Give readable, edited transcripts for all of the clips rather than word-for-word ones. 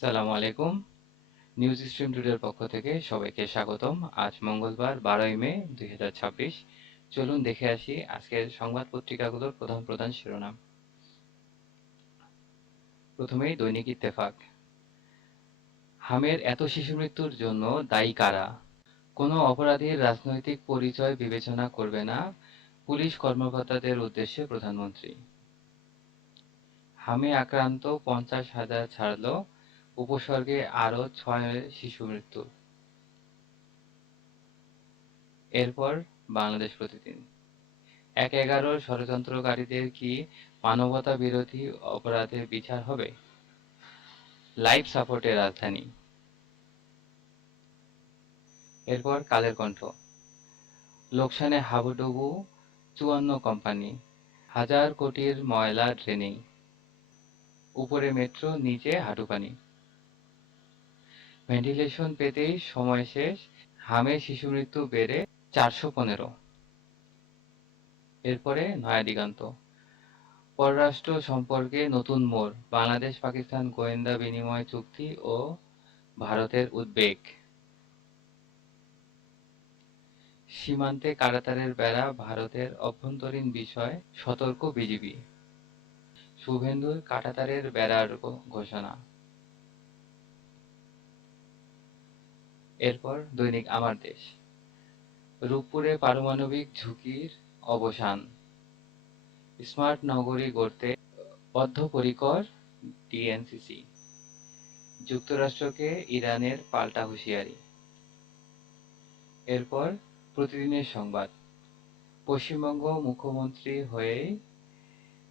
সালামু আলাইকুম। News stream টুডের পক্ষ থেকে সবাইকে স্বাগতম। আজ মঙ্গলবার 12ই মে 2026। চলুন দেখে আসি আজকের সংবাদ পত্রিকাগুলোর প্রধান প্রধান শিরোনাম। প্রথমেই দৈনিক ইত্তেফাক। হামের এত শিশু মৃত্যুর জন্য দায়ী কারা? কোনো অপরাধীর রাজনৈতিক পরিচয় বিবেচনা করবে না পুলিশ কর্মকর্তাদের উদ্দেশ্যে প্রধানমন্ত্রী। হামে আক্রান্ত 50,000 ছাড়ল, উপসর্গে আরও 6 শিশু মৃত্যু। এরপর বাংলাদেশ প্রতিদিন। 1/11 ষড়যন্ত্রকারীদের কি মানবতা বিরোধী অপরাধের বিচার হবে? লাইভ সাপোর্টে রাজধানী। এরপর কালের কণ্ঠ। লোকসানে হাবুডুবু 54 কোম্পানি, 1000 কোটির ময়লা ড্রেনেই, উপরে মেট্রো নিচে হাঁটুপানি। ভেন্টিলেশন পেতেই সময় শেষ, হামে শিশু মৃত্যু বেড়ে 415। এরপরে নয়া দিগন্ত। পররাষ্ট্র সম্পর্কে নতুন মোড়, বাংলাদেশ পাকিস্তান গোয়েন্দা বিনিময় চুক্তি ও ভারতের উদ্বেগ। সীমান্তে কাঁটাতারের বেড়া ভারতের অভ্যন্তরীণ বিষয়, সতর্ক বিজিবি। শুভেন্দুর কাঁটাতারের বেড়ার ঘোষণা। এরপর দৈনিক আমার দেশ। রূপপুরে পারমাণবিক ঝুঁকির অবসান, স্মার্ট নগরী গড়তে বদ্ধপরিকর ডিএনসিসি। যুক্তরাষ্ট্রকে ইরানের পাল্টা হুঁশিয়ারি। এরপর প্রতিদিনের সংবাদ। পশ্চিমবঙ্গ মুখ্যমন্ত্রী হয়েই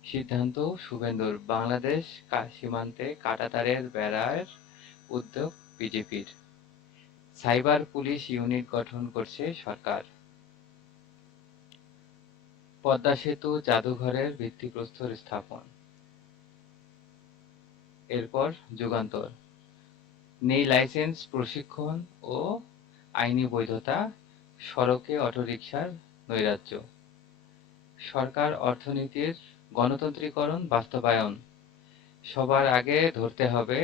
সিদ্ধান্ত শুভেন্দুর, বাংলাদেশ সীমান্তে কাঁটাতারের বেড়ার উদ্যোগ বিজেপির। সাইবার পুলিশ ইউনিট গঠন করছে সরকার। পদ্মা সেতু জাদুঘরের ভিত্তিপ্রস্তর স্থাপন। এরপর যুগান্তর। নেই লাইসেন্স, প্রশিক্ষণ ও আইনি বৈধতা, সড়কে অটোরিকশার নৈরাজ্য। সরকার অর্থনীতির গণতন্ত্রীকরণ বাস্তবায়ন, সবার আগে ধরতে হবে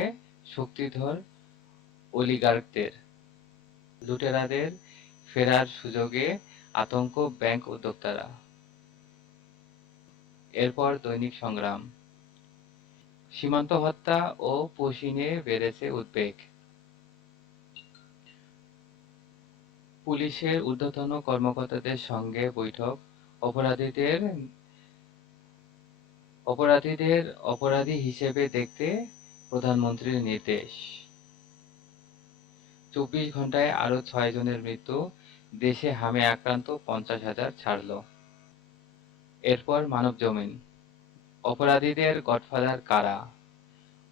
শক্তিধর অলিগার্কদের। লুটেরাদের ফেরার সুযোগে আতঙ্ক ব্যাংক উদ্যোক্তারা। এরপর দৈনিক সংগ্রাম। সীমান্ত হত্যা ও পশিনে বেড়েছে উদ্বেগ। পুলিশের ঊর্ধ্বতন কর্মকর্তাদের সঙ্গে বৈঠক, অপরাধীদের অপরাধী হিসেবে দেখতে প্রধানমন্ত্রীর নির্দেশ। 24 ঘন্টায় আরও 6 জনের মৃত্যু, দেশে হামে আক্রান্ত 50,000 ছাড়ল। এরপর মানবজমিন। অপরাধীদের গডফাদার কারা?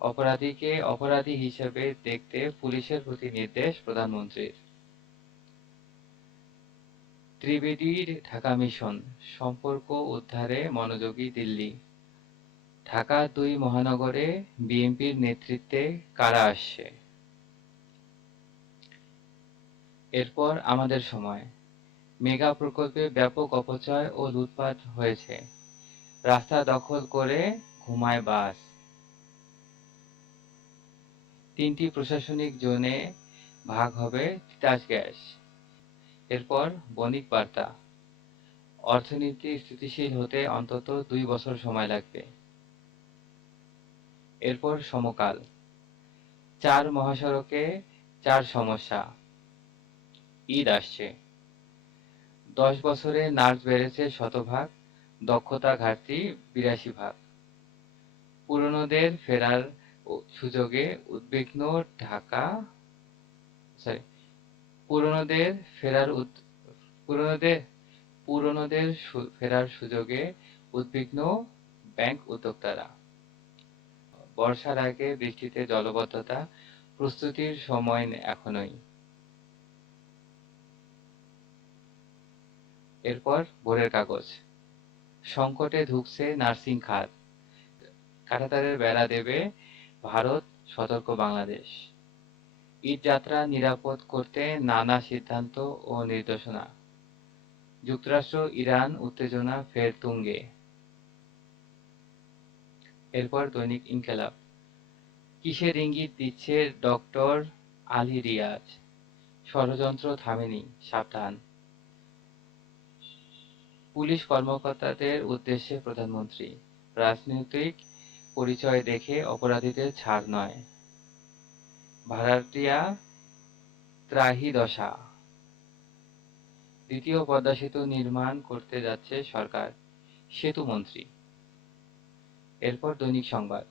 অপরাধীকে অপরাধী হিসেবে দেখতে পুলিশের প্রতি নির্দেশ প্রধানমন্ত্রীর। ত্রিবেদীর ঢাকা মিশন, সম্পর্ক উদ্ধারে মনোযোগী দিল্লি। ঢাকা 2 মহানগরে বিএনপির নেতৃত্বে কারা আসছে? এরপর আমাদের সময়। মেগা প্রকল্পে ব্যাপক অপচয় ও লুটপাট হয়েছে, রাস্তা দখল করে ঘুমায় বাস। 3টি প্রশাসনিক জোনে ভাগ হবে তিতাস গ্যাস। এরপর বণিক বার্তা। অর্থনীতি স্থিতিশীল হতে অন্তত 2 বছর সময় লাগবে। এরপর সমকাল। 4 মহাসড়কে 4 সমস্যা, ঈদ আসছে। 10 বছরে নার্স বেড়েছে শতভাগ, দক্ষতা ঘাটতি 82 ভাগ। পুরনোদের ফেরার সুযোগে উদ্বিগ্ন ঢাকা সরি পুরনোদের ফেরার পুরনোদের পুরনোদের ফেরার সুযোগে উদ্বিগ্ন ব্যাংক উদ্যোক্তারা। বর্ষার আগে বৃষ্টিতে জলাবদ্ধতা, প্রস্তুতির সময় এখনই। এরপর ভোরের কাগজ। সংকটে ধুঁকছে নার্সিং খাত, কাঁটাতারের বেড়া দেবে ভারত, সতর্ক বাংলাদেশ। ঈদযাত্রা নিরাপদ করতে নানা সিদ্ধান্ত ও নির্দেশনা। যুক্তরাষ্ট্র ইরান উত্তেজনা ফের তুঙ্গে। এরপর দৈনিক ইনকিলাব। কিসের ইঙ্গিত দিচ্ছে ডক্টর আলী রিয়াজ? ষড়যন্ত্র থামেনি, সাবধান। পুলিশ কর্মকর্তাদের উদ্দেশ্যে প্রধানমন্ত্রী, রাজনৈতিক পরিচয় দেখে অপরাধীদের ছাড় নয়। ভাড়াটিয়া ত্রাহি দশা। দ্বিতীয় পদ্মা সেতু নির্মাণ করতে যাচ্ছে সরকার, সেতুমন্ত্রী। এরপর দৈনিক সংবাদ।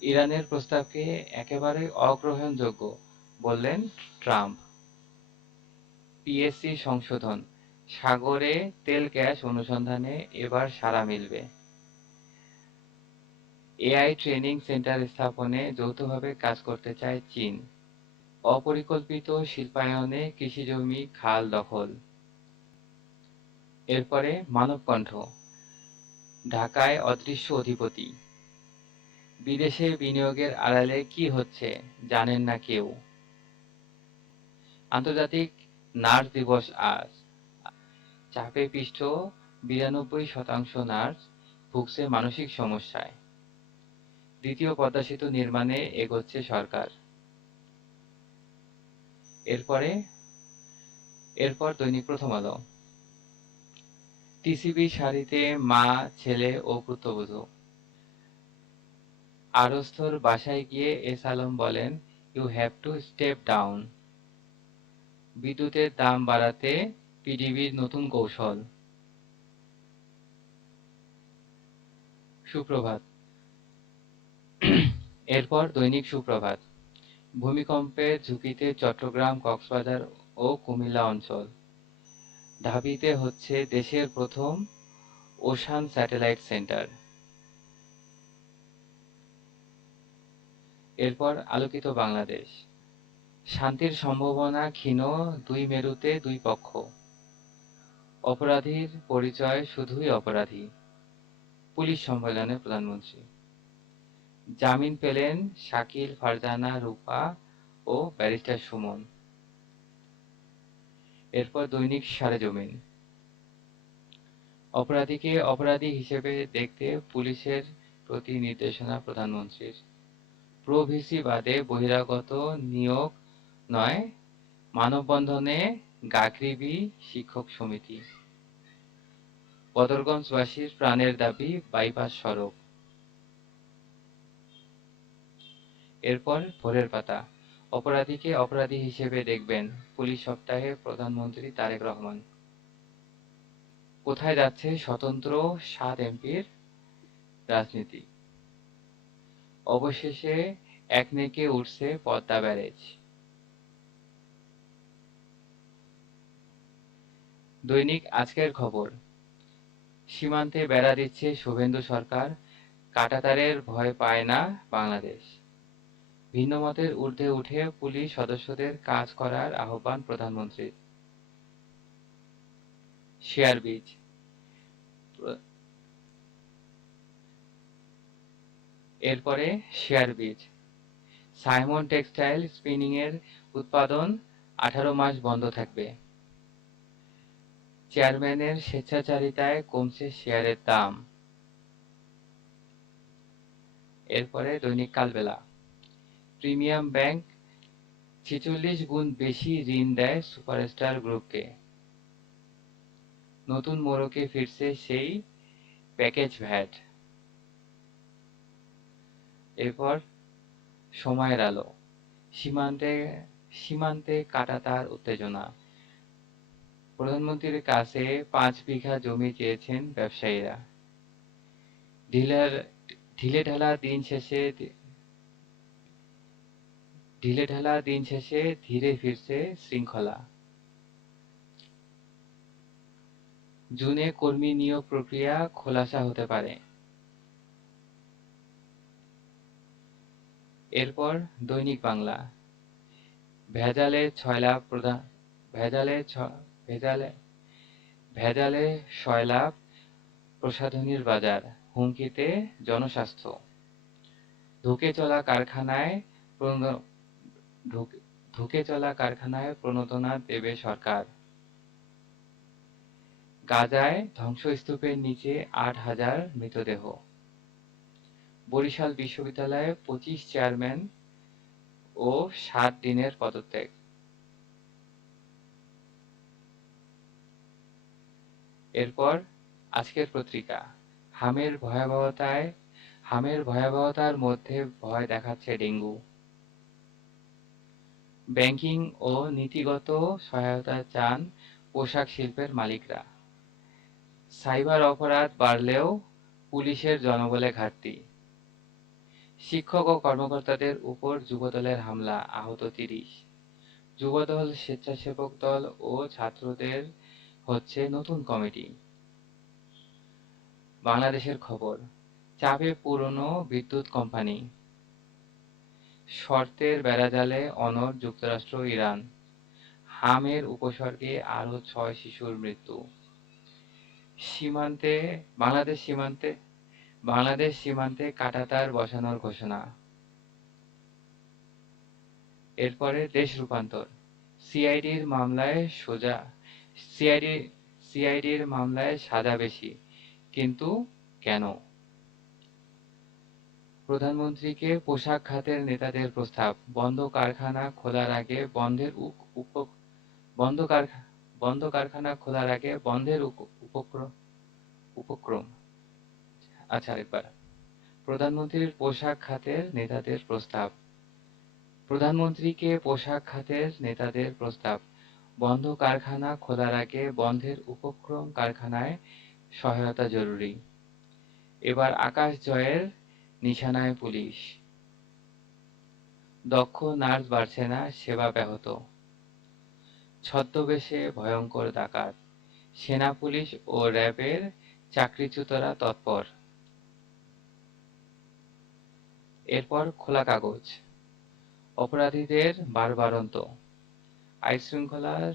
ইরানের প্রস্তাবকে একেবারে অগ্রহণযোগ্য বললেন ট্রাম্প। পিএসসি সংশোধন, সাগরে তেল গ্যাস অনুসন্ধানে এবার সাড়া মিলবে। এআই ট্রেনিং সেন্টার স্থাপনে যৌথভাবে কাজ করতে চায় চীন। অপরিকল্পিত শিল্পায়নে কৃষিজমি খাল দখল। এরপরে মানবকণ্ঠ। ঢাকায় অদৃশ্য অধিপতি। বিদেশে বিনিয়োগের আড়ালে কি হচ্ছে জানেন না কেউ। আন্তর্জাতিক নার্স দিবস আজ। চাপে পিষ্ট ৯২% নার্স ভুগছে মানসিক সমস্যায়। দ্বিতীয় পদ্মা সেতু নির্মাণে এগোচ্ছে সরকার। এরপর দৈনিক প্রথম আলো। টিসিবি সারিতে মা, ছেলে ও পুত্রবধূ। আরস্তর বাসায় গিয়ে এস আলম বলেন, you have to step down. বিদ্যুতের দাম বাড়াতে পিডিবির নতুন কৌশল। সুপ্রভাত। এরপর দৈনিক সুপ্রভাত। ভূমিকম্পের ঝুঁকিতে চট্টগ্রাম, কক্সবাজার ও কুমিল্লা অঞ্চল। ঢাবিতে হচ্ছে দেশের প্রথম ওশান স্যাটেলাইট সেন্টার। এরপর আলোকিত বাংলাদেশ। শান্তির সম্ভাবনা ক্ষীণ, দুই মেরুতে দুই পক্ষ। অপরাধীর পরিচয় শুধুই অপরাধী। পুলিশ সম্মেলনে প্রধানমন্ত্রী। জামিন পেলেন শাকিল, ফারজানা, রূপা ও ব্যারিস্টার সুমন। এরপর দৈনিক সরেজমিন। অপরাধীকে অপরাধী হিসেবে দেখতে পুলিশের প্রতি নির্দেশনা প্রধানমন্ত্রীর। প্রো-ভিসি বাদে বহিরাগত নিয়োগ নয়, মানববন্ধনে গাগরিবি শিক্ষক সমিতি। বদরগঞ্জবাসীর প্রাণের দাবি বাইপাস সড়ক। এরপর ভোরের পাতা। অপরাধীকে অপরাধী হিসেবে দেখবেন, পুলিশ সপ্তাহে প্রধানমন্ত্রী তারেক রহমান। কোথায় যাচ্ছে স্বতন্ত্র ৭ এমপির রাজনীতি? অবশেষে একনেকে উঠছে পদ্মা ব্যারেজ। দৈনিক আজকের খবর। সীমান্তে বেড়া দিচ্ছে শুভেন্দু সরকার, কাঁটাতারের ভয় পায় না বাংলাদেশ। ভিন্নমতের ঊর্ধ্বে উঠে পুলিশ সদস্যদের কাজ করার আহ্বান প্রধানমন্ত্রীর। শেয়ার বীজ। এরপরে শেয়ার বীজ। সাইমন টেক্সটাইল স্পিনিং-এর উৎপাদন ১৮ মাস বন্ধ থাকবে। চেয়ারম্যানের স্বেচ্ছাচারিতায় কমছে শেয়ারের দাম। এরপরে দৈনিক কালবেলা। প্রিমিয়াম ব্যাংক ৪৬ গুণ বেশি ঋণ দেয় সুপারস্টার গ্রুপকে। নতুন মোড়কে ফিরছে সেই প্যাকেজ ভ্যাট। এরপর সময়ের আলো। সীমান্তে কাঁটাতার উত্তেজনা। প্রধানমন্ত্রীর কাছে ৫ বিঘা জমি চেয়েছেন ব্যবসায়ীরা। ঢিলেঢালা দিন শেষে ধীরে ফিরছে শৃঙ্খলা। জুনে কর্মী নিয়োগ প্রক্রিয়া খোলাসা হতে পারে। এরপর দৈনিক বাংলা। ভেজালে ৬ লাখ প্রসাধনীর বাজার, হুমকিতে জনস্বাস্থ্য। ঢুকে চলা কারখানায় প্রণোদনা দেবে সরকার। গাজায় ধ্বংসস্তূপের নিচে ৮,০০০ মৃতদেহ। বরিশাল বিশ্ববিদ্যালয়ে 25 চেয়ারম্যান ও 7 ডিনের পদত্যাগ। এরপর আজকের পত্রিকা। হামের ভয়াবহতার মধ্যে ভয় দেখাচ্ছে ডেঙ্গু। ব্যাংকিং ও নীতিগত সহায়তা চান পোশাক শিল্পের মালিকরা। সাইবার অপরাধ বাড়লেও পুলিশের জনবলে ঘাটতি। শিক্ষক ও কর্মকর্তাদের উপর যুবদলের হামলা, আহত 30। যুবদল, স্বেচ্ছাসেবক দল ও ছাত্রদের হচ্ছে নতুন কমিটি। বাংলাদেশের খবর। চাপে পুরনো বিদ্যুৎ কোম্পানি। শর্তের বেড়াজালে অনড় যুক্তরাষ্ট্র, ইরান। হামের উপসর্গে আরও 6 শিশুর মৃত্যু। সীমান্তে বাংলাদেশ সীমান্তে কাঁটাতার বসানোর ঘোষণা। এরপরে দেশ রূপান্তর। সিআইডির মামলায় সিআইডির মামলায় সাজা বেশি, কিন্তু কেন? প্রধানমন্ত্রীকে পোশাক খাতের নেতাদের প্রস্তাব, বন্ধ কারখানা খোলার আগে বন্ধের উপক্রম। আচ্ছা, আরেকবার। প্রধানমন্ত্রীর পোশাক খাতের নেতাদের প্রস্তাব প্রধানমন্ত্রীকে পোশাক খাতের নেতাদের প্রস্তাব, বন্ধ কারখানা খোলার আগে বন্ধের উপক্রম, কারখানায় সহায়তা জরুরি। এবার আকাশ জয়ের নিশানায় পুলিশ। দক্ষ নার্স বাড়ছে না, সেবা ব্যাহত। ছদ্মবেশে ভয়ঙ্কর ডাকাত। সেনা, পুলিশ ও র্যাবের চাকরিচ্যুতরা তৎপর। এরপর খোলা কাগজ। অপরাধীদের বাড়বাড়ন্ত। আইনশৃঙ্খলার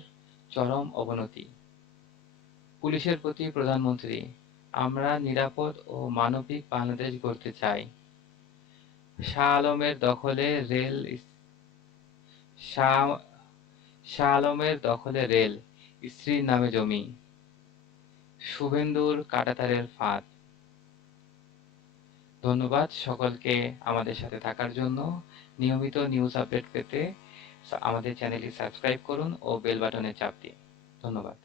চরম অবনতি। পুলিশের প্রতি প্রধানমন্ত্রী, আমরা নিরাপদ ও মানবিক বাংলাদেশ গড়তে চাই। শাহ আলমের দখলে রেল, স্ত্রীর নামে জমি। শুভেন্দুর কাঁটাতারের ফাঁদ। ধন্যবাদ সকলকে আমাদের সাথে থাকার জন্য। নিয়মিত নিউজ আপডেট পেতে আমাদের চ্যানেলটি সাবস্ক্রাইব করুন ও বেল বাটনে চাপ দিন। ধন্যবাদ।